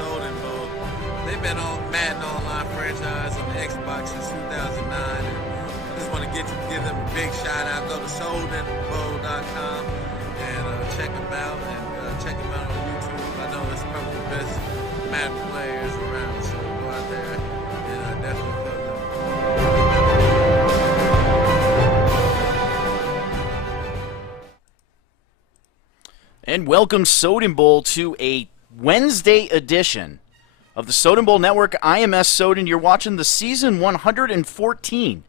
Soden Bowl. They've been on Madden online franchise on the Xbox since 2009. And I just want to give them a big shout out. Go to SodenBowl.com and check them out and check them out on YouTube. I know that's probably the best Madden players around, so go out there and definitely play them. And welcome Soden Bowl to a Wednesday edition of the Soden Bowl Network. I am Soden. You're watching the season 114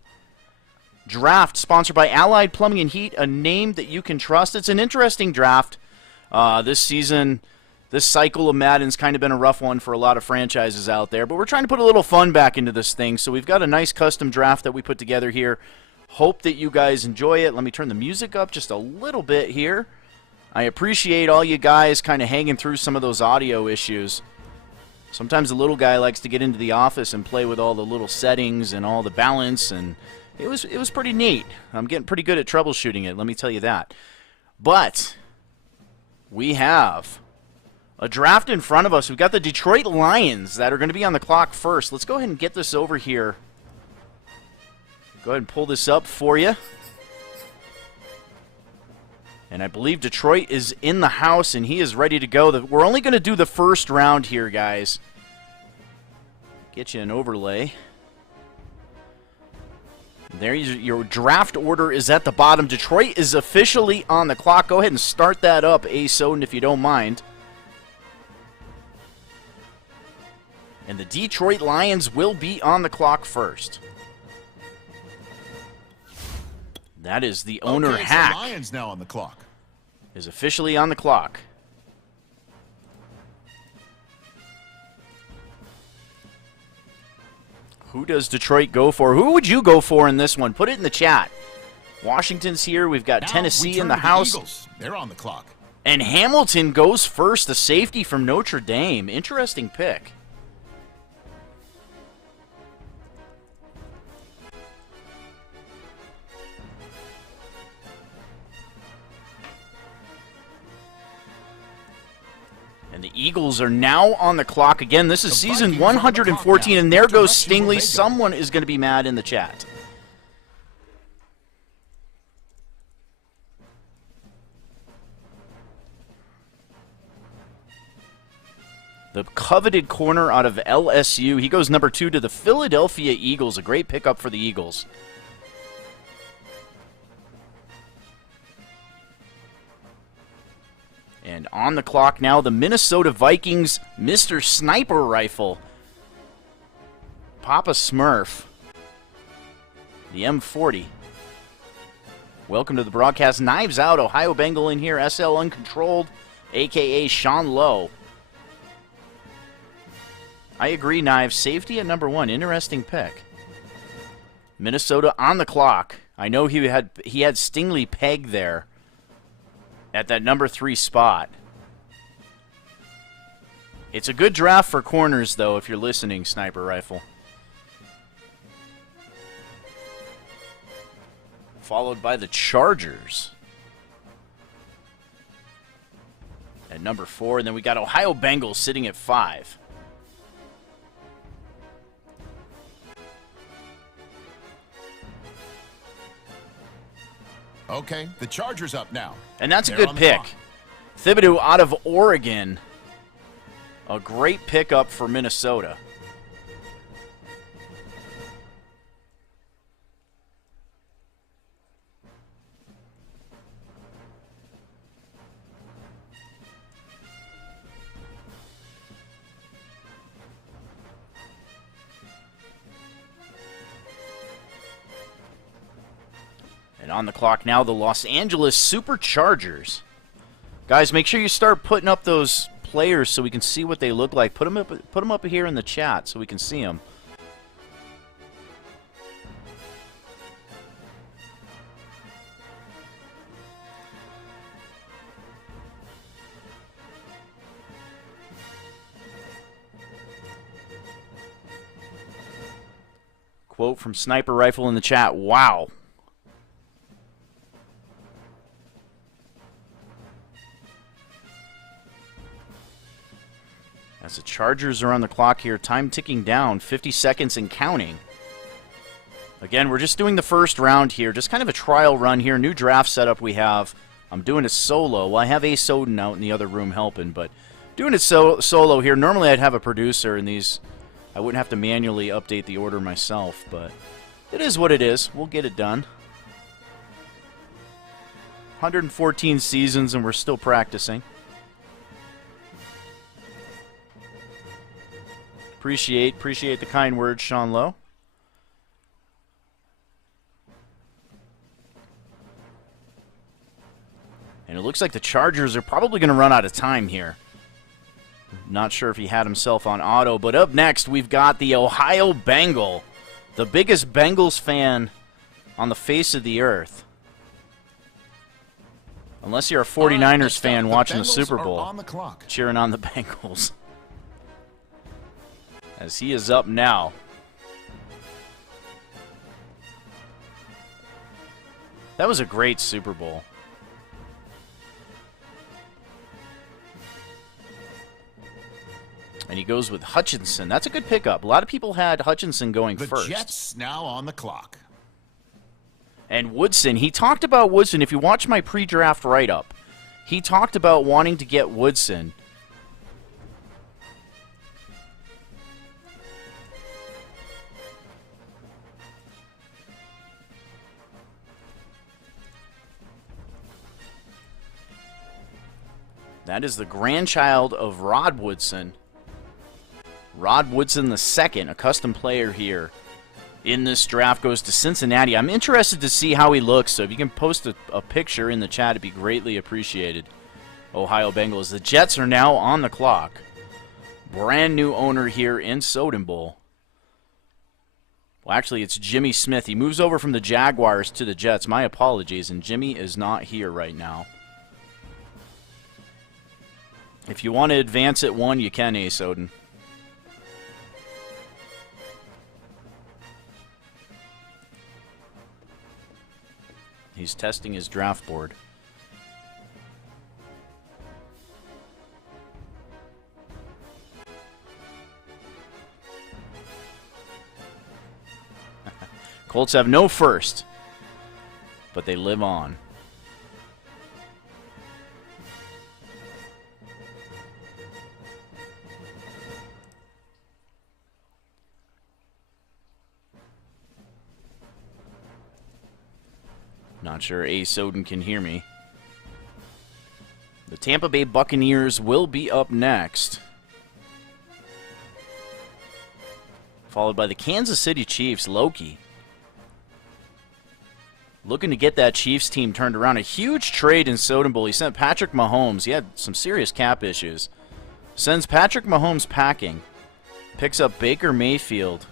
draft sponsored by Allied Plumbing and Heat, a name that you can trust. It's an interesting draft this season. This cycle of Madden's kind of been a rough one for a lot of franchises out there, but we're trying to put a little fun back into this thing. So we've got a nice custom draft that we put together here. Hope that you guys enjoy it. Let me turn the music up just a little bit here. I appreciate all you guys kind of hanging through some of those audio issues. Sometimes the little guy likes to get into the office and play with all the little settings and all the balance, and it was pretty neat. I'm getting pretty good at troubleshooting it, let me tell you that. But we have a draft in front of us. We've got the Detroit Lions that are going to be on the clock first. Let's go ahead and get this over here. Go ahead and pull this up for you. And I believe Detroit is in the house, and he is ready to go. We're only going to do the first round here, guys. Get you an overlay. There, your draft order is at the bottom. Detroit is officially on the clock. Go ahead and start that up, Soden, if you don't mind. And the Detroit Lions will be on the clock first. That is the owner hack. The Lions now on the clock. Is officially on the clock. Who does Detroit go for? Who would you go for in this one? Put it in the chat. Washington's here. We've got Tennessee in the house. Eagles. They're on the clock. And Hamilton goes first, the safety from Notre Dame. Interesting pick. And the Eagles are now on the clock again. This is season 114, and there goes Stingley. Someone is going to be mad in the chat. The coveted corner out of LSU. He goes number 2 to the Philadelphia Eagles. A great pickup for the Eagles. And on the clock now, the Minnesota Vikings, Mr. Sniper Rifle. Papa Smurf. The M40. Welcome to the broadcast. Knives Out, Ohio Bengal in here. SL Uncontrolled, a.k.a. Sean Lowe. I agree, Knives. Safety at number 1. Interesting pick. Minnesota on the clock. I know he had Stingley pegged there at that number 3 spot. It's a good draft for corners, though, if you're listening, Sniper Rifle. Followed by the Chargers at number 4, and then we got Ohio Bengals sitting at 5. Okay, the Chargers up now. And that's a good pick. Thibodeau out of Oregon. A great pickup for Minnesota. And on the clock now, the Los Angeles Superchargers. Guys, make sure you start putting up those players so we can see what they look like. Put them up here in the chat so we can see them. Quote from Sniper Rifle in the chat, wow. As the Chargers are on the clock here, time ticking down, 50 seconds and counting. Again, we're just doing the first round here, just kind of a trial run here. New draft setup we have. I'm doing it solo. Well, I have A. Soden out in the other room helping, but doing it solo here. Normally I'd have a producer, and these I wouldn't have to manually update the order myself, but it is what it is. We'll get it done. 114 seasons, and we're still practicing. Appreciate the kind words, Sean Lowe. And it looks like the Chargers are probably going to run out of time here. Not sure if he had himself on auto, but up next we've got the Ohio Bengal, the biggest Bengals fan on the face of the earth. Unless you're a 49ers fan watching the Super Bowl, cheering on the Bengals. As he is up now. That was a great Super Bowl. And he goes with Hutchinson. That's a good pickup. A lot of people had Hutchinson going first. The Jets now on the clock. And Woodson, he talked about Woodson. If you watch my pre-draft write-up, he talked about wanting to get Woodson. That is the grandchild of Rod Woodson. Rod Woodson II, a custom player here in this draft, goes to Cincinnati. I'm interested to see how he looks, so if you can post a picture in the chat, it'd be greatly appreciated. Ohio Bengals. The Jets are now on the clock. Brand new owner here in Soden Bowl. Well, actually, it's Jimmy Smith. He moves over from the Jaguars to the Jets. My apologies, and Jimmy is not here right now. If you want to advance at one, you can, A. Soden. He's testing his draft board. Colts have no first, but they live on. Not sure A. Soden can hear me. The Tampa Bay Buccaneers will be up next, followed by the Kansas City Chiefs. Loki looking to get that Chiefs team turned around. A huge trade in Soden Bowl. He sent Patrick Mahomes. He had some serious cap issues. Sends Patrick Mahomes packing. Picks up Baker Mayfield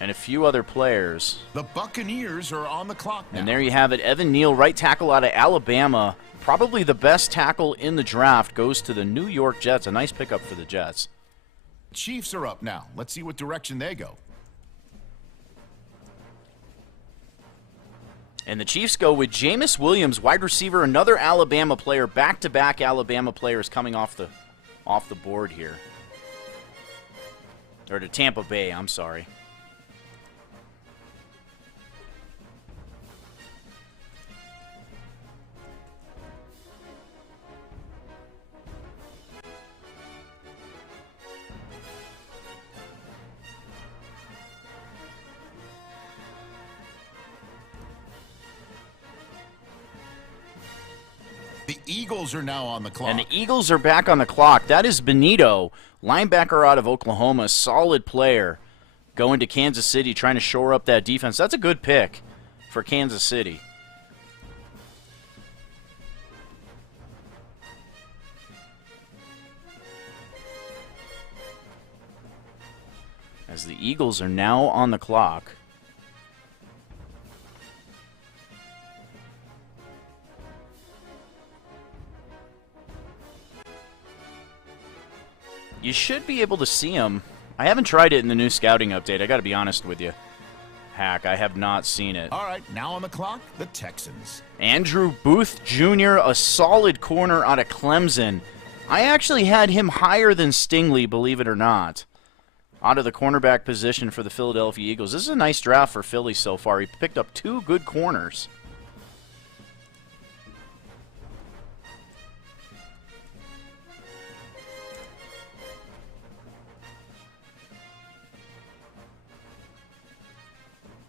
and a few other players. The Buccaneers are on the clock now. And there you have it. Evan Neal, right tackle out of Alabama. Probably the best tackle in the draft, goes to the New York Jets. A nice pickup for the Jets. Chiefs are up now. Let's see what direction they go. And the Chiefs go with Jameis Williams, wide receiver, another Alabama player. Back-to-back Alabama players coming off the board here. Or to Tampa Bay, I'm sorry. The Eagles are now on the clock. And the Eagles are back on the clock. That is Benito, linebacker out of Oklahoma, solid player, going to Kansas City, trying to shore up that defense. That's a good pick for Kansas City. As the Eagles are now on the clock. You should be able to see him. I haven't tried it in the new scouting update. I got to be honest with you. Hack, I have not seen it. All right, now on the clock, the Texans. Andrew Booth Jr., a solid corner out of Clemson. I actually had him higher than Stingley, believe it or not, out of the cornerback position for the Philadelphia Eagles. This is a nice draft for Philly so far. He picked up 2 good corners.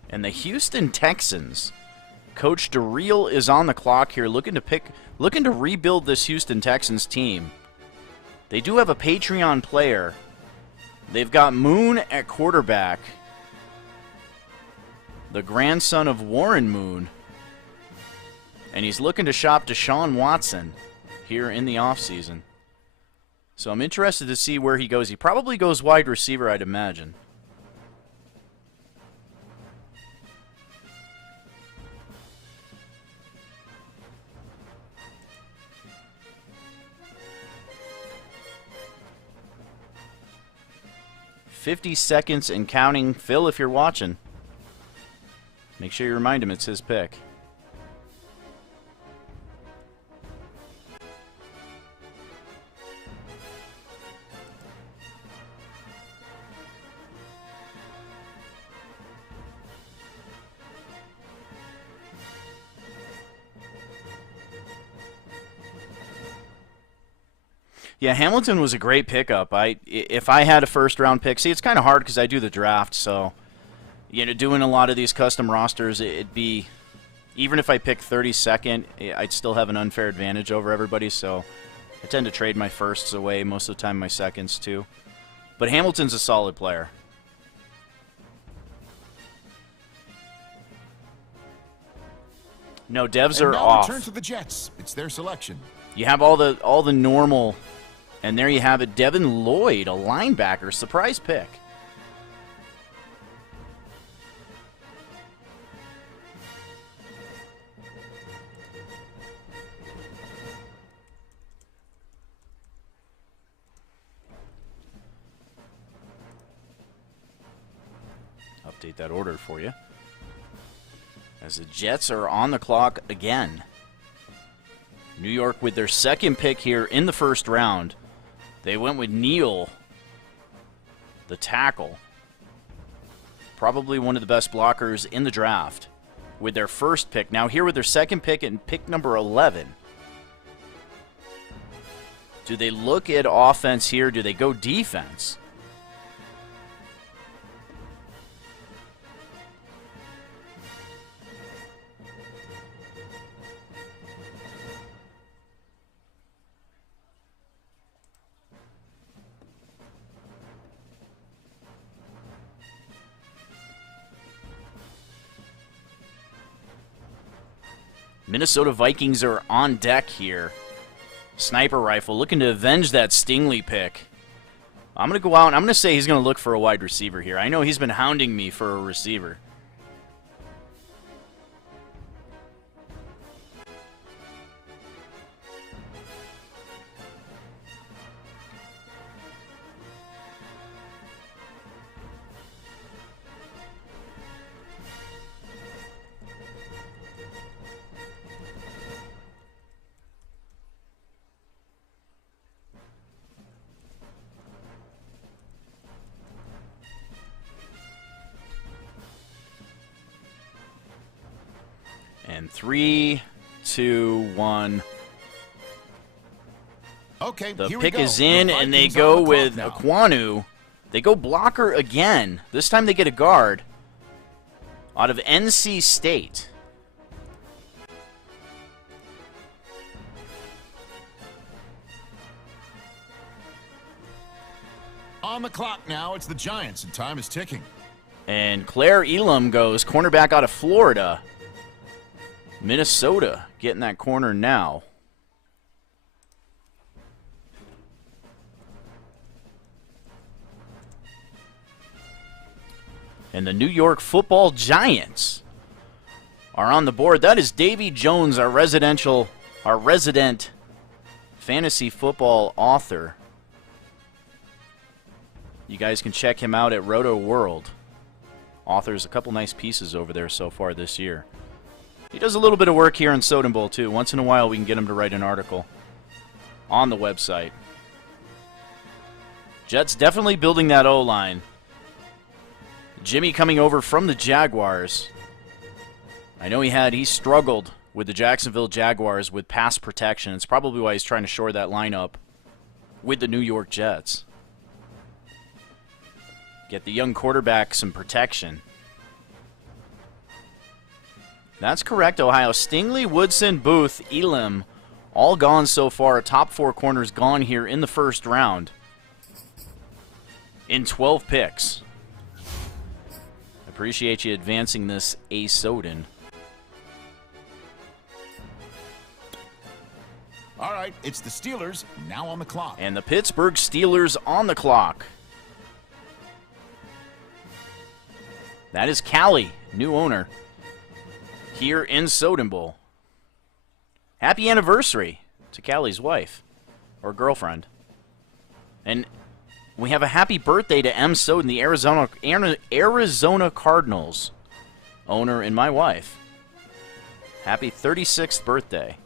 And the Houston Texans, Coach DeReal is on the clock here, looking to rebuild this Houston Texans team. They do have a Patreon player. They've got Moon at quarterback, the grandson of Warren Moon, and he's looking to shop Deshaun Watson here in the offseason. So I'm interested to see where he goes. He probably goes wide receiver, I'd imagine. $50 seconds and counting. Phil, if you're watching, make sure you remind him it's his pick. Yeah, Hamilton was a great pickup. If I had a first-round pick, see, it's kind of hard because I do the draft, so doing a lot of these custom rosters, it'd be, even if I pick 32nd, I'd still have an unfair advantage over everybody, so I tend to trade my firsts away, most of the time my seconds too. But Hamilton's a solid player. No, devs are off. Return to the Jets. It's their selection. You have all the normal, and there you have it. Devin Lloyd, a linebacker, surprise pick. Update that order for you, as the Jets are on the clock again. New York with their second pick here in the first round. They went with Neal, the tackle. Probably one of the best blockers in the draft with their first pick. Now here with their second pick and pick number 11. Do they look at offense here? Do they go defense? Minnesota Vikings are on deck here. Sniper rifle, looking to avenge that Stingley pick. I'm going to go out and I'm going to say he's going to look for a wide receiver here. I know he's been hounding me for a receiver. And 3, 2, 1. Okay, the here pick we go. is in, and they Vikings go on the with clock Aquanu. They go blocker again. This time they get a guard out of NC State. On the clock now. It's the Giants, and time is ticking. And Claire Elam goes cornerback out of Florida. Minnesota getting that corner now. And the New York Football Giants are on the board. That is Davy Jones, our resident fantasy football author. You guys can check him out at Roto World. Authors a couple nice pieces over there so far this year. He does a little bit of work here on Soden Bowl, too. Once in a while, we can get him to write an article on the website. Jets definitely building that O-line. Jimmy coming over from the Jaguars. I know he struggled with the Jacksonville Jaguars with pass protection. It's probably why he's trying to shore that line up with the New York Jets. Get the young quarterback some protection. That's correct, Ohio. Stingley, Woodson, Booth, Elam, all gone so far. Top 4 corners gone here in the first round. In 12 picks. Appreciate you advancing this, A. Soden. All right, it's the Steelers now on the clock. And the Pittsburgh Steelers on the clock. That is Callie, new owner, here in Soden Bowl. Happy anniversary to Callie's wife, or girlfriend. And we have a happy birthday to M. Soden, the Arizona Cardinals owner and my wife. Happy 36th birthday.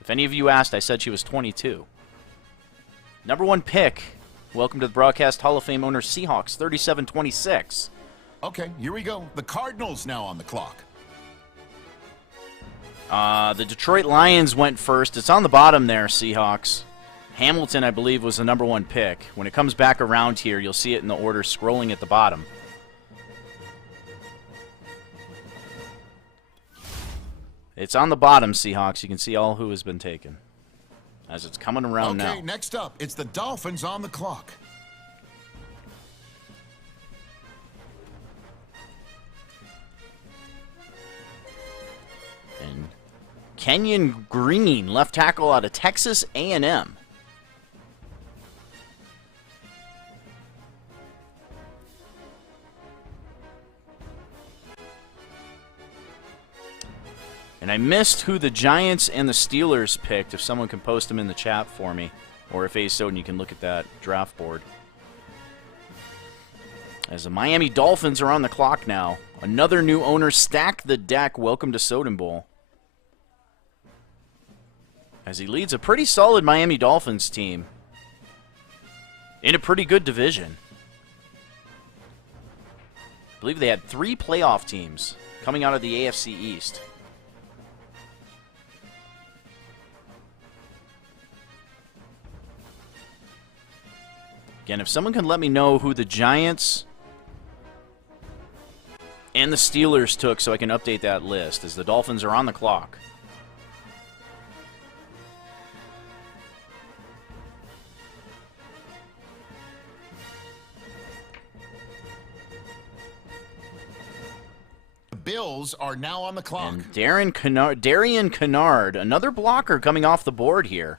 If any of you asked, I said she was 22. Number 1 pick. Welcome to the Broadcast Hall of Fame owner, Seahawks, 37-26. Okay, here we go. The Cardinals now on the clock. The Detroit Lions went first. It's on the bottom there, Seahawks. Hamilton, I believe, was the number 1 pick. When it comes back around here, you'll see it in the order scrolling at the bottom. It's on the bottom, Seahawks. You can see all who has been taken as it's coming around now. Okay, next up, it's the Dolphins on the clock. And Kenyon Green, left tackle out of Texas A&M. And I missed who the Giants and the Steelers picked. If someone can post them in the chat for me. Or if A. Soden, you can look at that draft board. As the Miami Dolphins are on the clock now. Another new owner, Stack the Deck. Welcome to Soden Bowl. As he leads a pretty solid Miami Dolphins team. In a pretty good division. I believe they had 3 playoff teams coming out of the AFC East. Again, if someone can let me know who the Giants and the Steelers took so I can update that list, as the Dolphins are on the clock. The Bills are now on the clock. And Darian Kennard, another blocker coming off the board here.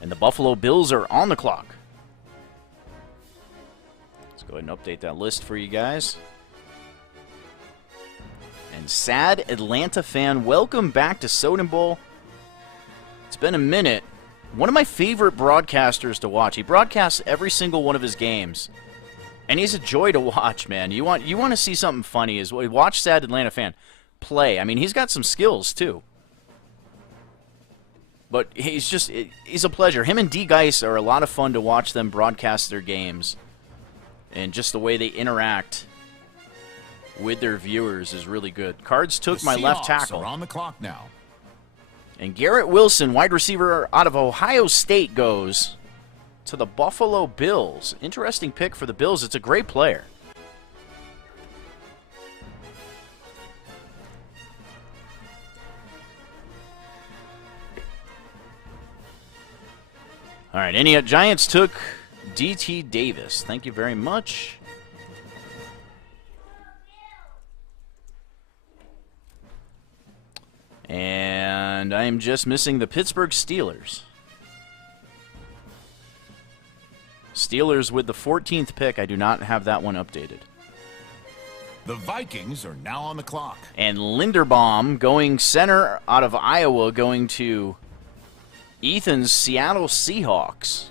And the Buffalo Bills are on the clock. Let's go ahead and update that list for you guys. And sad Atlanta fan, welcome back to Soden Bowl. It's been a minute. One of my favorite broadcasters to watch. He broadcasts every single one of his games. And he's a joy to watch, man. You want to see something funny, is watch sad Atlanta fan play. I mean, he's got some skills too. But he's a pleasure. Him and D. Geis are a lot of fun to watch them broadcast their games. And just the way they interact with their viewers is really good. Cards took my left tackle. Are on the clock now. And Garrett Wilson, wide receiver out of Ohio State, goes to the Buffalo Bills. Interesting pick for the Bills. It's a great player. All right, any Giants took D.T. Davis. Thank you very much. And I am just missing the Pittsburgh Steelers. Steelers with the 14th pick. I do not have that one updated. The Vikings are now on the clock. And Linderbaum going center out of Iowa, going to Ethan's Seattle Seahawks.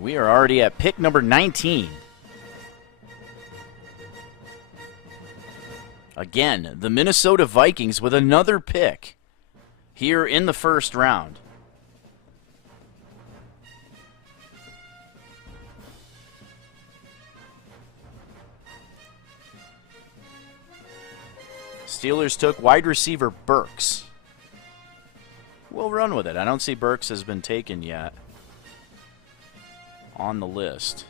We are already at pick number 19. Again, the Minnesota Vikings with another pick here in the first round. Steelers took wide receiver Burks. We'll run with it. I don't see Burks has been taken yet on the list.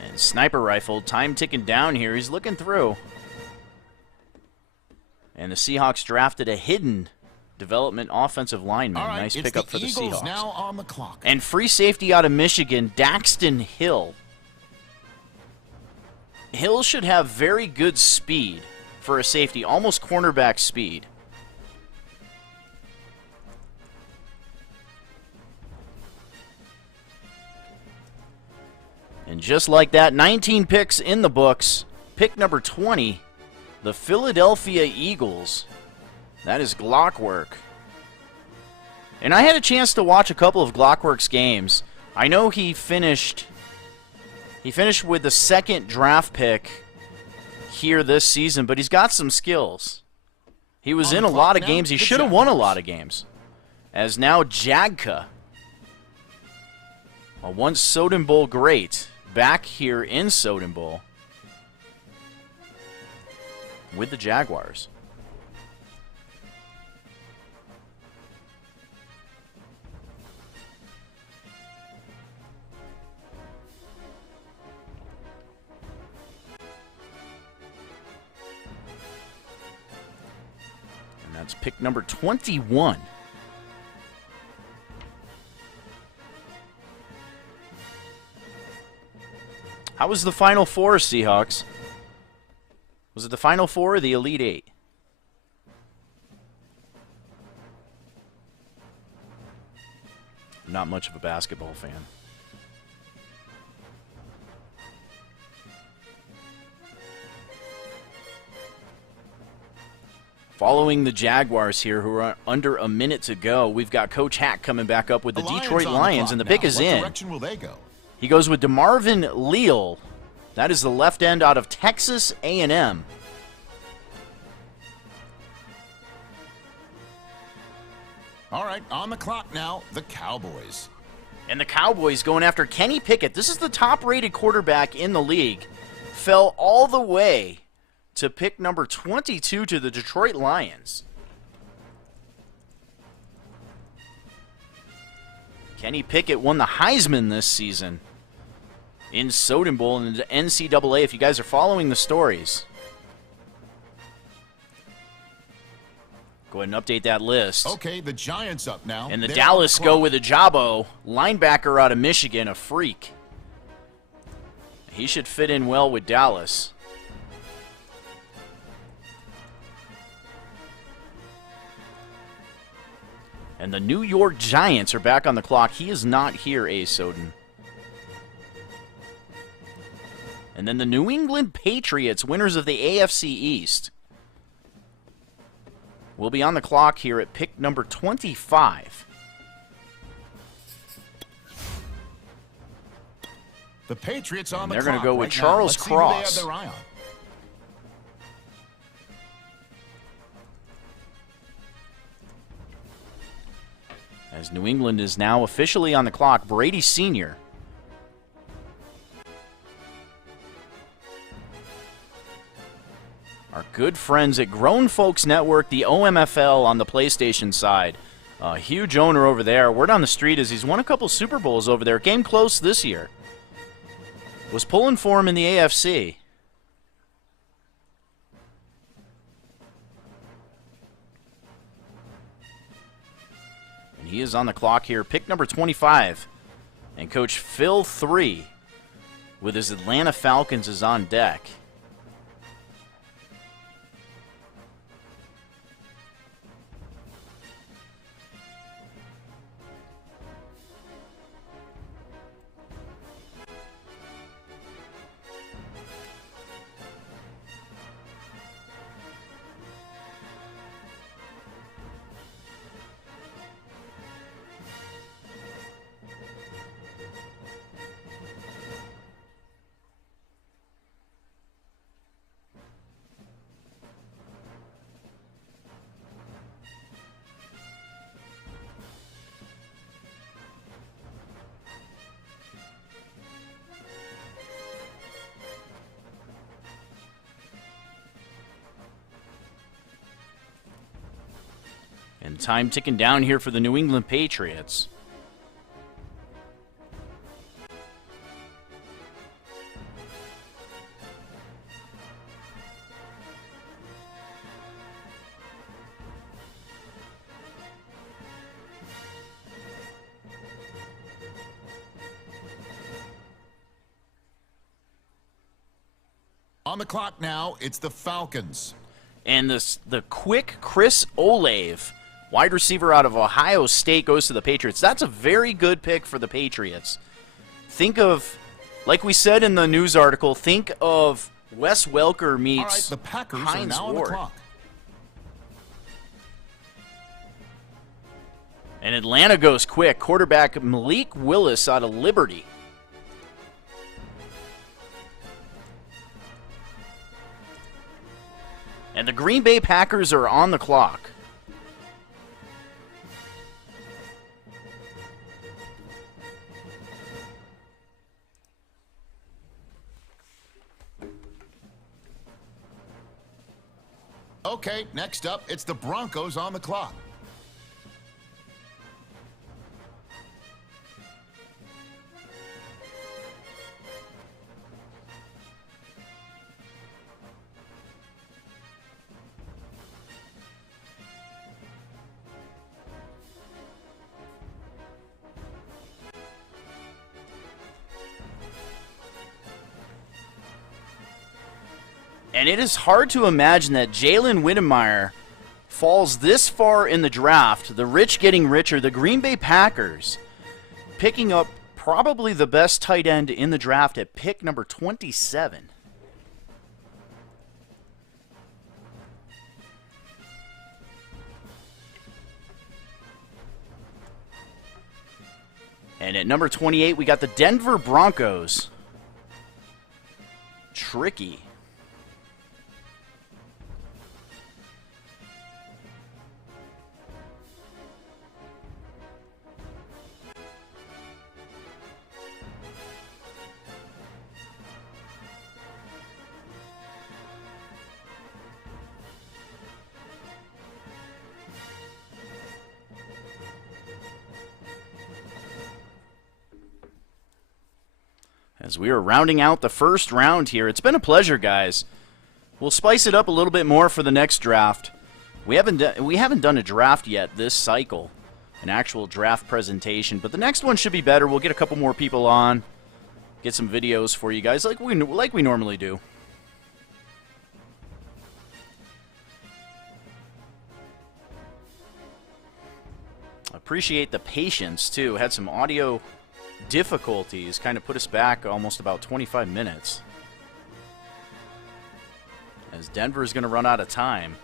And sniper rifle, time ticking down here. He's looking through. And the Seahawks drafted a hidden development offensive lineman. All right, nice pickup for the Eagles Seahawks. now on the clock. And free safety out of Michigan, Daxton Hill. Hill should have very good speed for a safety, almost cornerback speed. And just like that, 19 picks in the books. Pick number 20, the Philadelphia Eagles. That is Glockwork. And I had a chance to watch a couple of Glockwork's games. I know he finished with the second draft pick here this season, but he's got some skills. He was in a lot of games. He should have won a lot of games. As now Jagka, a once Soden Bowl great, back here in Soden Bowl with the Jaguars. And that's pick number 21. How was the Final Four, Seahawks? Was it the Final Four or the Elite Eight? Not much of a basketball fan. Following the Jaguars here, who are under a minute to go, we've got Coach Hack coming back up with the Detroit Lions, and the pick is in. What direction will they go? He goes with DeMarvin Leal. That is the left end out of Texas A&M. All right, on the clock now, the Cowboys. And the Cowboys going after Kenny Pickett. This is the top-rated quarterback in the league. Fell all the way to pick number 22 to the Detroit Lions. Kenny Pickett won the Heisman this season in Soden Bowl and the NCAA, if you guys are following the stories. Go ahead and update that list. Okay, the Giants up now. And the They're Dallas on go with Ajabo, linebacker out of Michigan, a freak. He should fit in well with Dallas. And the New York Giants are back on the clock. He is not here, A. Soden. And then the New England Patriots, winners of the AFC East, will be on the clock here at pick number 25. The Patriots on the they're clock. going to go with right Charles now. Let's Cross. See who they have their eye on. As New England is now officially on the clock, Brady Sr. Our good friends at Grown Folks Network, the OMFL on the PlayStation side. A huge owner over there. Word on the street is he's won a couple Super Bowls over there. Came close this year. Was pulling for him in the AFC. And he is on the clock here. Pick number 25. And Coach Phil 3 with his Atlanta Falcons is on deck. And time ticking down here for the New England Patriots. On the clock now, it's the Falcons. And the quick Chris Olave, wide receiver out of Ohio State, goes to the Patriots. That's a very good pick for the Patriots. Think of, like we said in the news article, think of Wes Welker meets All right, the Packers Hines are now on Ward. the clock. And Atlanta goes quick. Quarterback Malik Willis out of Liberty. And the Green Bay Packers are on the clock. Okay, next up, it's the Broncos on the clock. And it is hard to imagine that Jalen Whittemire falls this far in the draft. The rich getting richer. The Green Bay Packers picking up probably the best tight end in the draft at pick number 27. And at number 28, we got the Denver Broncos. Tricky. As we are rounding out the first round here, it's been a pleasure, guys. We'll spice it up a little bit more for the next draft. We haven't done a draft yet this cycle, an actual draft presentation, but the next one should be better. We'll get a couple more people on, get some videos for you guys like we normally do. Appreciate the patience too. Had some audio difficulties, kind of put us back almost about 25 minutes. As Denver is going to run out of time.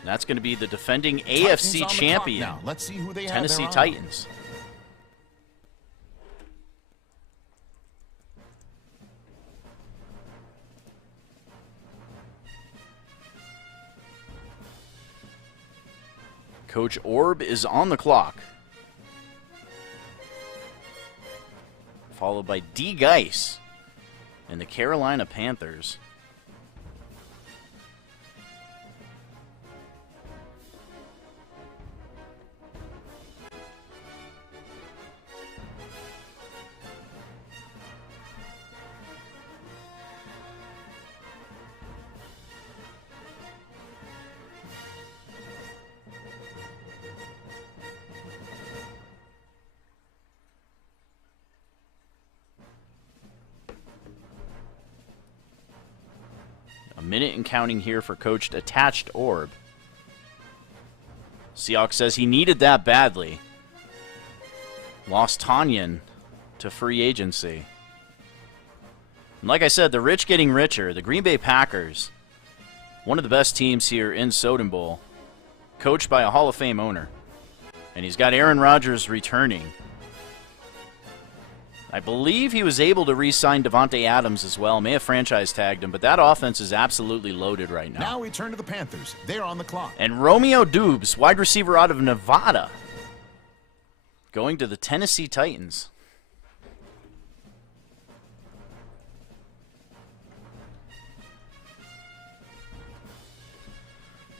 And that's going to be the defending AFC champion, Let's see who they Tennessee have Titans. Coach Orb is on the clock. Followed by D. Geis and the Carolina Panthers. A minute and counting here for Coach Attached Orb. Seahawks says he needed that badly. Lost Tanyan to free agency. And like I said, the rich getting richer. The Green Bay Packers, one of the best teams here in Soden Bowl, coached by a Hall of Fame owner. And he's got Aaron Rodgers returning. I believe he was able to re-sign Devontae Adams as well. May have franchise tagged him, but that offense is absolutely loaded right now. Now we turn to the Panthers. They're on the clock. And Romeo Doubs, wide receiver out of Nevada, going to the Tennessee Titans.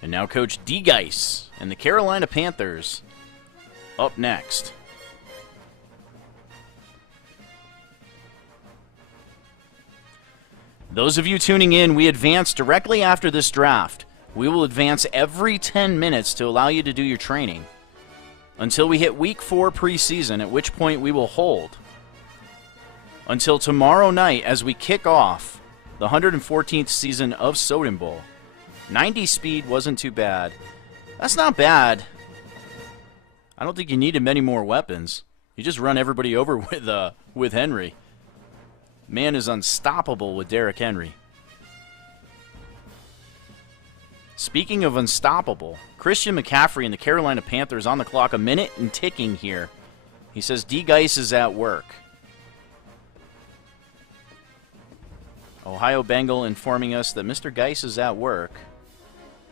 And now Coach D. Geis and the Carolina Panthers up next. Those of you tuning in, we advance directly after this draft. We will advance every 10 minutes to allow you to do your training until we hit week 4 preseason, at which point we will hold until tomorrow night as we kick off the 114th season of Soden Bowl. 90 speed wasn't too bad. That's not bad. I don't think you needed many more weapons. You just run everybody over with Henry. Man is unstoppable with Derrick Henry. Speaking of unstoppable, Christian McCaffrey and the Carolina Panthers on the clock, a minute and ticking here. He says D. Geis is at work. Ohio Bengal informing us that Mr. Geis is at work.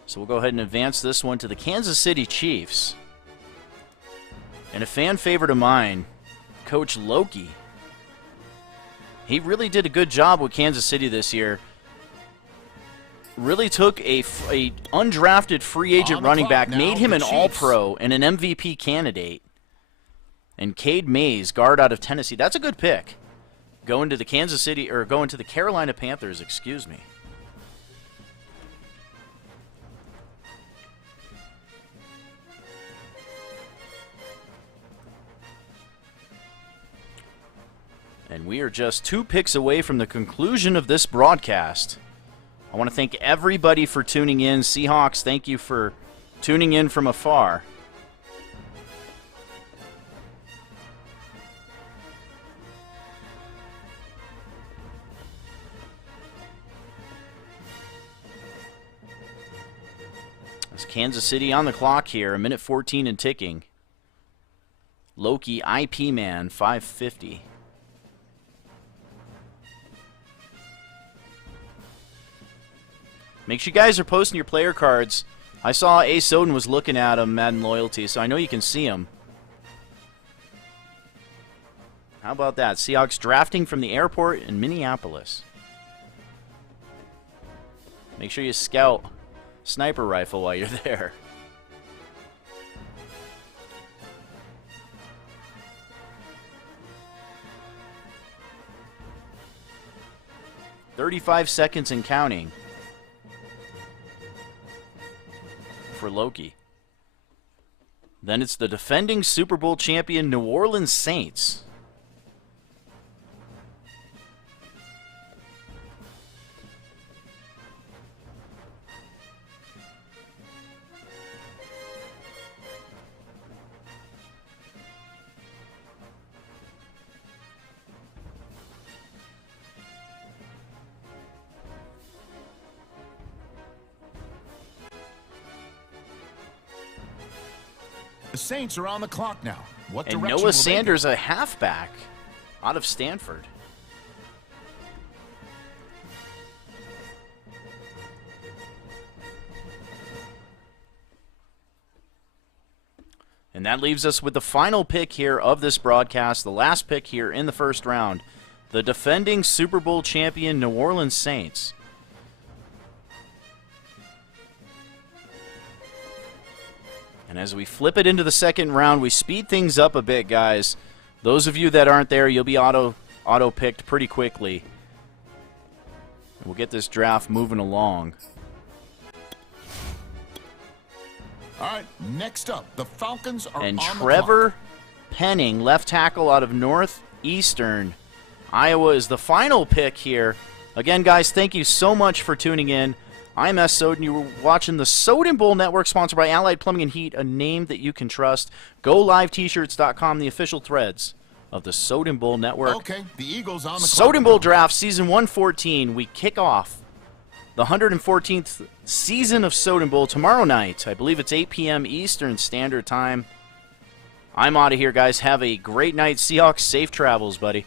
So we'll go ahead and advance this one to the Kansas City Chiefs. And a fan favorite of mine, Coach Loki. He really did a good job with Kansas City this year. Really took a undrafted free agent running back, made him an All-Pro and an MVP candidate. And Cade Mays, guard out of Tennessee. That's a good pick. Going to the going to the Carolina Panthers, excuse me. And we are just 2 picks away from the conclusion of this broadcast. I want to thank everybody for tuning in. Seahawks, thank you for tuning in from afar. It's Kansas City on the clock here, 1:14 and ticking. Loki, IP man, 550. Make sure you guys are posting your player cards. I saw A. Soden was looking at them, Madden Loyalty, so I know you can see them. How about that? Seahawks drafting from the airport in Minneapolis. Make sure you scout sniper rifle while you're there. "35 seconds and counting for Loki. Then it's the defending Super Bowl champion New Orleans Saints. The Saints are on the clock now. What And direction Noah will Sanders, a halfback out of Stanford. And that leaves us with the final pick here of this broadcast, the last pick here in the first round, the defending Super Bowl champion New Orleans Saints. And as we flip it into the second round, we speed things up a bit, guys. Those of you that aren't there, you'll be auto-picked pretty quickly. We'll get this draft moving along. All right, next up, the Falcons are And on the clock. Trevor Penning, left tackle out of Northeastern Iowa, is the final pick here. Again, guys, thank you so much for tuning in. I'm S. Soden. You were watching the Soden Bowl Network, sponsored by Allied Plumbing and Heat, a name that you can trust. GoLiveT-shirts.com, the official threads of the Soden Bowl Network. Okay, the Eagles on the clock. Soden Bowl Draft, Season 114. We kick off the 114th season of Soden Bowl tomorrow night. I believe it's 8 p.m. Eastern Standard Time. I'm out of here, guys. Have a great night. Seahawks, safe travels, buddy.